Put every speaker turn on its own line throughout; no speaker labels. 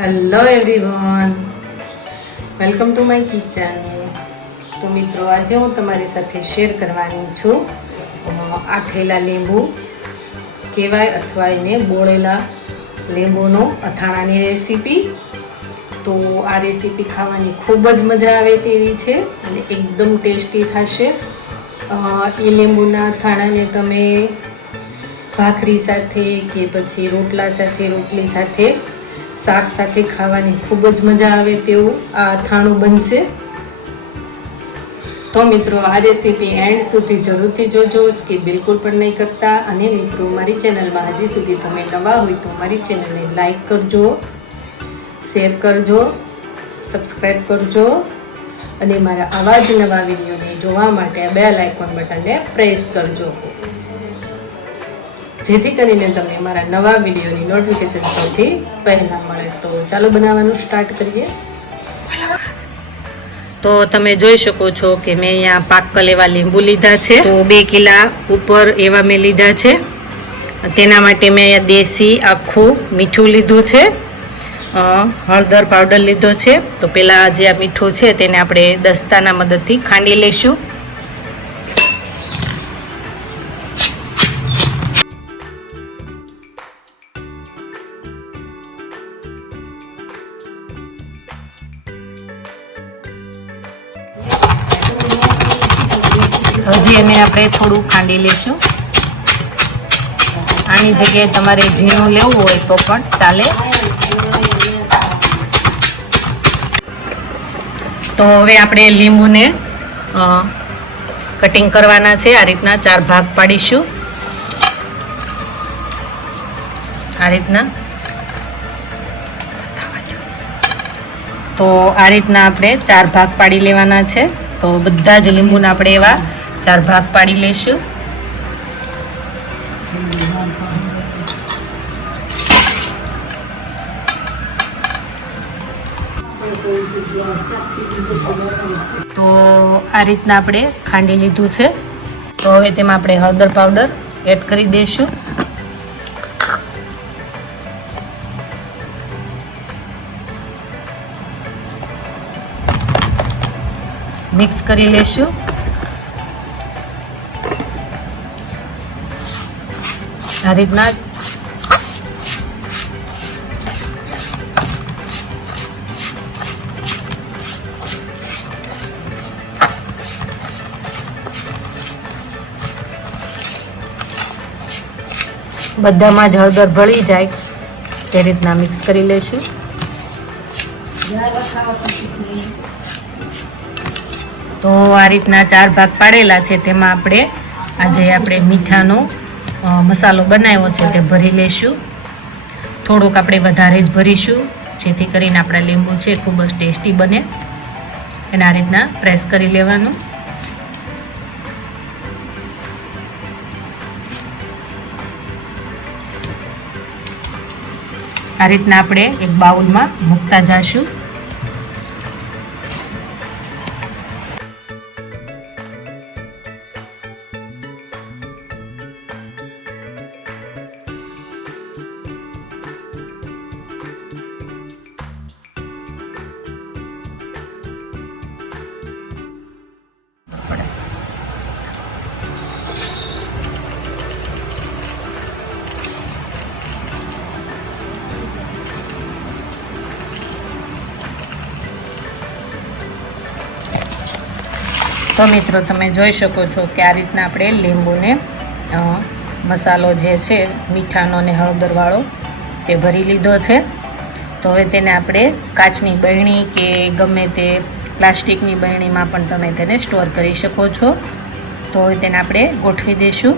Hello everyone welcome to my kitchen તો મિત્રો, આજે હું તમારી સાથે શેર કરવાની છું આથેલા લીંબુ. કહેવાય અથવા એને બોળેલા લીંબુનો અથાણાની રેસીપી તો આ રેસીપી ખાવાની ખૂબ જ મજા આવે તેવી છે અને એકદમ ટેસ્ટી થશે. એ લીંબુના અથાણાને તમે ભાખરી સાથે કે પછી રોટલા સાથે, રોટલી સાથે શાક સાથે ખાવાની ખૂબ જ મજા આવે તેવું આ અથાણું બનશે. તો મિત્રો, આ રેસીપી એન્ડ સુધી જરૂરથી જોજો. કે બિલકુલ પણ નહીં કરતા. અને મિત્રો, મારી ચેનલમાં હજી સુધી તમે નવા હોય તો મારી ચેનલને લાઈક કરજો શેર કરજો સબસ્ક્રાઈબ કરજો. અને મારા આવા જ નવા વિડીયોને જોવા માટે બેલ આઇકોન બટનને પ્રેસ કરજો. જેથી કરીને તમને મારા નવા વિડીયોની નોટિફિકેશન સૌથી પહેલાં મળે. તો ચાલો બનાવવાનું સ્ટાર્ટ કરીએ. તો તમે જોઈ શકો છો કે મેં અહીંયા પાક્કલ એવા લીંબુ લીધા છે. તો બે કિલા ઉપર એવા મેં લીધા છે. તેના માટે મેં અહીંયા દેશી આખું મીઠું લીધું છે. હળદર પાવડર લીધો છે. તો પહેલાં જે આ મીઠું છે તેને આપણે દસ્તાના મદદથી ખાંડી લઈશું. હજી એને આપણે થોડું કાંડી લઈશું આની જગ્યાએ તમારે ઝીણું લેવું હોય તો પણ ચાલે. તો હવે આપણે લીંબુને કટિંગ કરવાના છે. આ રીતના ચાર ભાગ પાડીશું. આ રીતના. તો આ રીતના આપણે ચાર ભાગ પાડી લેવાના છે. તો બધા જ લીંબુના આપણે એવા ચાર ભાગ પાડી લઈશું તો આ રીતના આપણે ખાંડી લીધું છે. તો હવે તેમાં આપણે હળદર પાવડર એડ કરી દઈશું મિક્સ કરી લેશું. આ રીતના. બધામાં જ હળદર ભળી જાય. તે રીતના મિક્સ કરી લેશું. તો આ રીતના ચાર ભાગ પાડેલા છે. તેમાં આપણે આજે આપણે મીઠાનો મસાલો બનાવ્યો છે તે ભરી લેશું. થોડુંક આપણે વધારે જ ભરીશું, જેથી કરીને આપણા લીંબુ છે ખૂબ જ ટેસ્ટી બને. અને આ રીતના પ્રેસ કરી લેવાનું. આ રીતના આપણે એક બાઉલમાં મૂકતા જાશું. તો મિત્રો તમે જોઈ શકો છો કે આ રીતના આપણે લીંબુને મસાલો જે છે, મીઠાનો અને હળદરવાળો તે ભરી લીધો છે. તો હવે તેને આપણે કાચની બહેણી કે ગમે તે પ્લાસ્ટિકની બહેણીમાં પણ તમે તેને સ્ટોર કરી શકો છો. તો હવે તેને આપણે ગોઠવી દઈશું.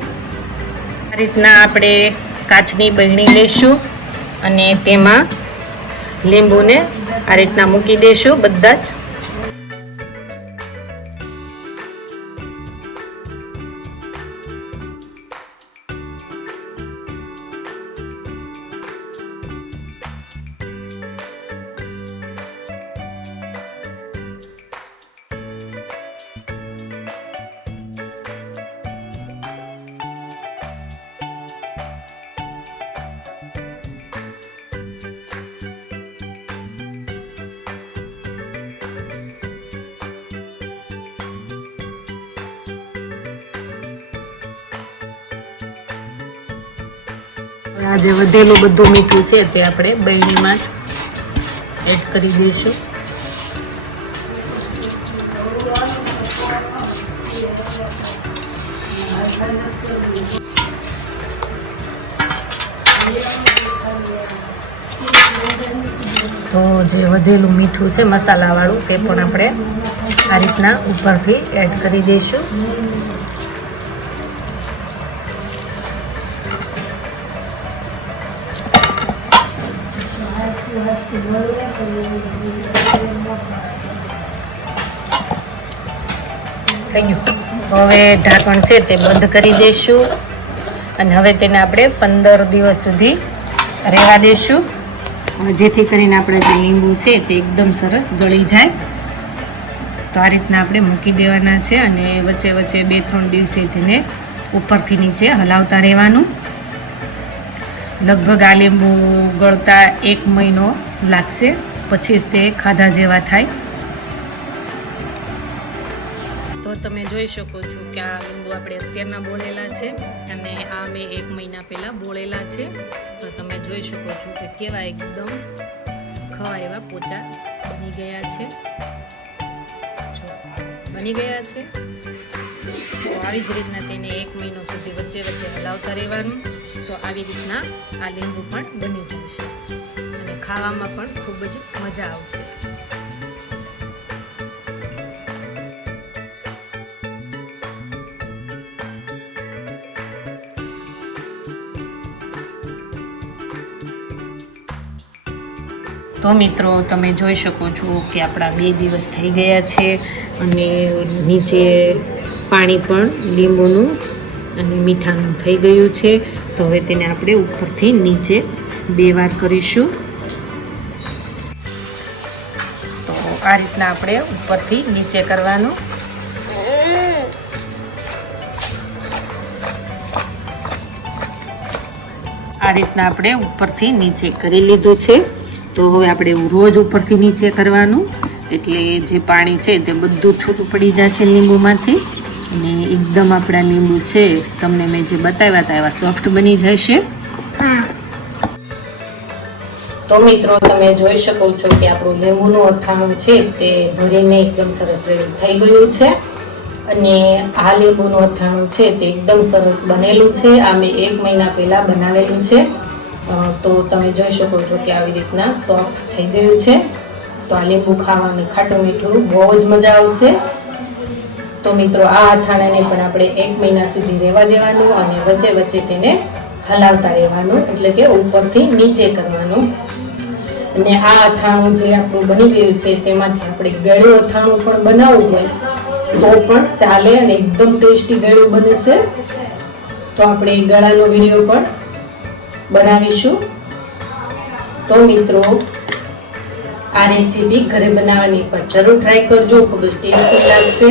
આ રીતના આપણે કાચની બહેણી લઈશું અને તેમાં લીંબુને આ રીતના મૂકી દઈશું બધા જ. આ જે વધેલું બધું મીઠું છે તે આપણે બૈણીમાં જ એડ કરી દઈશું. તો જે વધેલું મીઠું છે મસાલાવાળું તે પણ આપણે આ રીતના ઉપરથી એડ કરી દઈશું. થઈ ગયું હવે ઢાંકણ છે તે બંધ કરી દઈશું અને હવે તેને આપણે પંદર દિવસ સુધી રહેવા દઈશું. જેથી કરીને આપણે જે લીંબુ છે તે એકદમ સરસ ગળી જાય. તો આ રીતના આપણે મૂકી દેવાના છે અને વચ્ચે વચ્ચે બે ત્રણ દિવસે તેને ઉપરથી નીચે હલાવતા રહેવાનું. લગભગ આ લીંબુ ગળતા એક મહિનો લાગશે. પછી જ તે ખાધા જેવા થાય. તો તમે જોઈ શકો છો કે આ લીંબુ આપણે અત્યારના બોળેલા છે અને આ મેં એક મહિના પહેલાં બોળેલા છે. તો તમે જોઈ શકો છો કે કેવા એકદમ ખવા એવા પોચા બની ગયા છે. બની ગયા છે. આવી જ રીતના તેને એક મહિનો સુધી વચ્ચે વચ્ચે હલાવતા રહેવાનું. તો આવી રીતના આ લીંબુ પણ બની જશે. અને ખાવામાં પણ ખૂબ જ મજા આવશે. તો મિત્રો, તમે જોઈ શકો છો કે આપણા બે દિવસ થઈ ગયા છે અને નીચે પાણી પણ લીંબુનું અને મીઠાનું થઈ ગયું છે. તો હવે તેને આપણે ઉપરથી નીચે બે વાર કરીશું. તો આ રીતના આપણે ઉપરથી નીચે કરવાનું. આ રીતના આપણે ઉપરથી નીચે કરી લીધું છે. તો હવે આપણે રોજ ઉપરથી નીચે કરવાનું. એટલે જે પાણી છે તે બધું છૂટું પડી જશે લીંબુમાંથી. અને એકદમ આપણા લીંબુ છે. તમને મેં જે બતાવ્યા હતા એવા સોફ્ટ બની જશે. તો મિત્રો, તમે જોઈ શકો છો કે આપણું લીંબુનું અથાણું છે તે ભરીને એકદમ સરસ રેડી થઈ ગયું છે. અને આ લીંબુનું અથાણું છે તે એકદમ સરસ બનેલું છે. આ મેં એક મહિના પહેલાં બનાવેલું છે. તો તમે જોઈ શકો છો કે આવી રીતના સોફ્ટ થઈ ગયું છે. તો આ લીંબુ ખાવાનું ખાટું મીઠું બહુ જ મજા આવશે. તો મિત્રો, આ અથાણાને પણ આપણે એક મહિના સુધી રહેવા દેવાનું અને વચ્ચે વચ્ચે તેને હલાવતા રહેવાનું, એટલે કે ઉપરથી નીચે કરવાનું. અને આ અથાણું જે આપણું બની ગયું છે, તેમાંથી આપણે ગળ્યું અથાણું પણ બનાવવું હોય, તો પણ ચાલે અને એકદમ ટેસ્ટી ગળ્યું બને છે. તો આપણે ગળાનો વીડિયો પણ બનાવીશું. તો મિત્રો, આ રેસીપી ઘરે બનાવવાની પણ જરૂર ટ્રાય કરજો, ખૂબ જ ટેસ્ટી લાગશે.